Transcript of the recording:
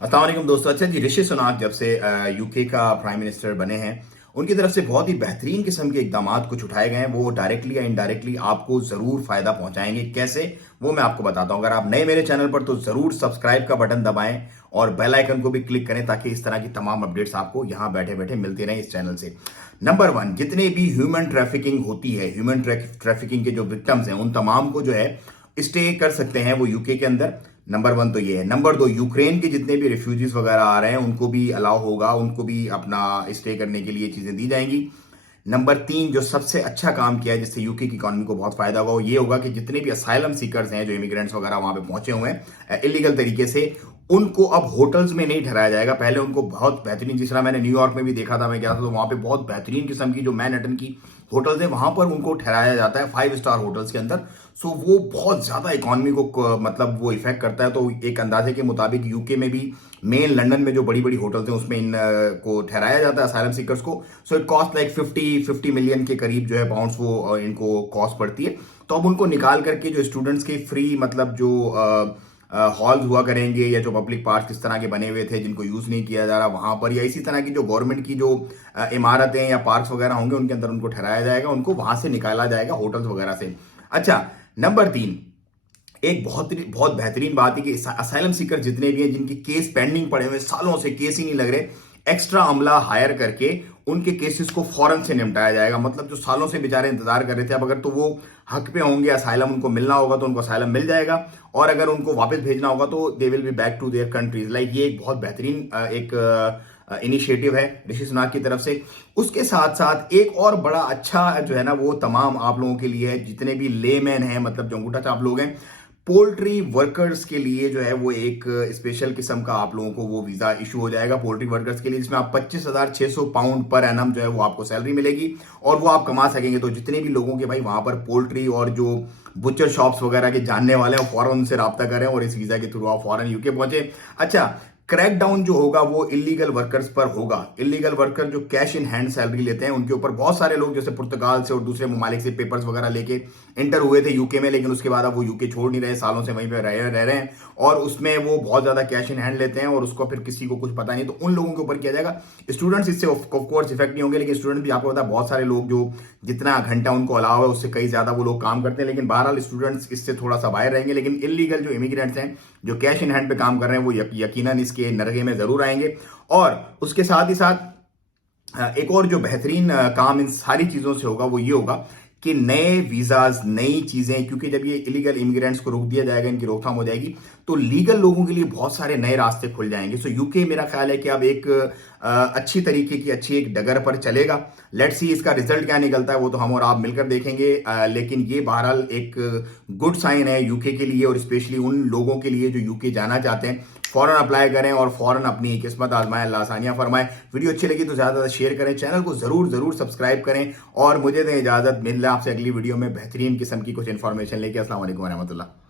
अस्सलाम वालेकुम दोस्तों। अच्छा जी, ऋषि सुनाक जब से यूके का प्राइम मिनिस्टर बने हैं, उनकी तरफ से बहुत ही बेहतरीन किस्म के इकदामात कुछ उठाए गए हैं। वो डायरेक्टली या इनडायरेक्टली आपको जरूर फायदा पहुंचाएंगे। कैसे, वो मैं आपको बताता हूं। अगर आप नए मेरे चैनल पर तो जरूर सब्सक्राइब का बटन दबाएं और बेल आइकन को भी क्लिक करें ताकि इस तरह की तमाम अपडेट्स आपको यहां बैठे बैठे मिलती रहें इस चैनल से। नंबर वन, जितने भी ह्यूमन ट्रैफिकिंग होती है, ह्यूमन ट्रैफिकिंग के जो विक्टिम्स हैं, उन तमाम को जो है स्टे कर सकते हैं वो यूके के अंदर। नंबर वन तो ये है। नंबर दो, यूक्रेन के जितने भी रिफ्यूजीज वगैरह आ रहे हैं उनको भी अलाउ होगा, उनको भी अपना स्टे करने के लिए चीजें दी जाएंगी। नंबर तीन, जो सबसे अच्छा काम किया है जिससे यूके की इकोनॉमी को बहुत फायदा होगा, वो ये होगा कि जितने भी असाइलम सीकर्स हैं, जो इमिग्रेंट्स वगैरह वहां पे पहुंचे हुए हैं इलीगल तरीके से, उनको अब होटल्स में नहीं ठहराया जाएगा। पहले उनको बहुत बेहतरीन, जिस तरह मैंने न्यूयॉर्क में भी देखा था, मैं गया था तो वहां पे बहुत बेहतरीन किस्म की जो मैनहट्टन की होटल्स है वहां पर उनको ठहराया जाता है 5 स्टार होटल्स के अंदर। सो वो बहुत ज्यादा इकोनॉमी को मतलब वो इफेक्ट करता है। तो एक अंदाजे के मुताबिक यूके में भी मेन लंदन में जो बड़ी बड़ी होटल्स हैं उसमें इन को ठहराया जाता है असाइलम सीकर्स को। So it cost like 50 million के करीब जो है पाउंड्स वो इनको कॉस्ट पड़ती है। तो अब उनको निकाल करके जो स्टूडेंट्स के फ्री मतलब जो हॉल्स हुआ करेंगे या जो पब्लिक पार्क इस तरह के बने हुए थे जिनको यूज नहीं किया जा रहा वहां पर, या इसी तरह की जो गवर्नमेंट की जो इमारतें या पार्क्स वगैरह होंगे उनके अंदर उनको ठहराया जाएगा, उनको वहां से निकाला जाएगा होटल्स वगैरह से। अच्छा, नंबर तीन, एक बहुत बहुत बेहतरीन बात है कि असाइलम सीकर जितने भी हैं जिनके केस पेंडिंग पड़े हुए, सालों से केस ही नहीं लग रहे, एक्स्ट्रा अमला हायर करके उनके केसेस को फौरन से निपटाया जाएगा। मतलब जो सालों से बेचारे इंतजार कर रहे थे, अब अगर तो वो हक पे होंगे, असाइलम उनको मिलना होगा तो उनको असाइलम मिल जाएगा, और अगर उनको वापस भेजना होगा तो they will be back to their countries. Like ये एक बहुत बेहतरीन एक इनिशिएटिव है ऋषि सुनाक की तरफ से। उसके साथ साथ एक और बड़ा अच्छा जो है ना, वो तमाम आप लोगों के लिए है जितने भी लेमैन हैं, मतलब जो अंगूठा छाप लोग हैं, पोल्ट्री वर्कर्स के लिए जो है वो एक स्पेशल किस्म का आप लोगों को वो वीजा इशू हो जाएगा पोल्ट्री वर्कर्स के लिए, जिसमें आप 25,600 पाउंड पर एनम जो है वो आपको सैलरी मिलेगी और वो आप कमा सकेंगे। तो जितने भी लोगों के भाई वहां पर पोल्ट्री और जो बुचर शॉप्स वगैरह के जानने वाले हैं, फौरन उनसे रब्ता करें और इस वीजा के थ्रू आप फौरन यूके पहुंचे। अच्छा, क्रैकडाउन जो होगा वो इलीगल वर्कर्स पर होगा। इलीगल वर्कर जो कैश इन हैंड सैलरी लेते हैं उनके ऊपर बहुत सारे लोग जैसे पुर्तगाल से और दूसरे ममालिक से पेपर्स वगैरह लेके एंटर हुए थे यूके में, लेकिन उसके बाद अब वो यूके छोड़ नहीं रहे, सालों से वहीं पे रह रहे हैं और उसमें वो बहुत ज्यादा कैश इन हैंड लेते हैं और उसको फिर किसी को कुछ पता नहीं, तो उन लोगों के ऊपर किया जाएगा। स्टूडेंट्स इससे ऑफकोर्स इफेक्ट नहीं होंगे, लेकिन स्टूडेंट भी आपको पता है बहुत सारे लोग जो जितना घंटा उनको अलाव है उससे कई ज्यादा वो लोग काम करते हैं, लेकिन बहरहाल स्टूडेंट्स इससे थोड़ा सा बाहर रहेंगे। लेकिन इलीगल जो इमिग्रेंट्स हैं जो कैश इन हैंड पे काम कर रहे हैं वो यकीनन इसके नरगे में जरूर आएंगे। और उसके साथ ही साथ एक और जो बेहतरीन काम इन सारी चीजों से होगा वो ये होगा कि नए वीजाज, नई चीजें, क्योंकि जब ये इलीगल इमिग्रेंट्स को रोक दिया जाएगा, इनकी रोकथाम हो जाएगी, तो लीगल लोगों के लिए बहुत सारे नए रास्ते खुल जाएंगे। सो यूके मेरा ख्याल है कि अब एक अच्छी तरीके की अच्छी एक डगर पर चलेगा। लेट्स सी इसका रिजल्ट क्या निकलता है, वो तो हम और आप मिलकर देखेंगे। लेकिन ये बहरहाल एक गुड साइन है यूके के लिए और स्पेशली उन लोगों के लिए जो यूके जाना चाहते हैं। फौरन अप्लाई करें और फौरन अपनी किस्मत आजमाएं, अल्लाह आसानियां फरमाए। वीडियो अच्छी लगी तो ज्यादा से ज्यादा शेयर करें, चैनल को जरूर जरूर सब्सक्राइब करें और मुझे दें इजाजत। मिलते हैं आपसे अगली वीडियो में बेहतरीन किस्म की कुछ इंफॉर्मेशन लेके। अस्सलाम वालेकुम रहमतुल्लाह।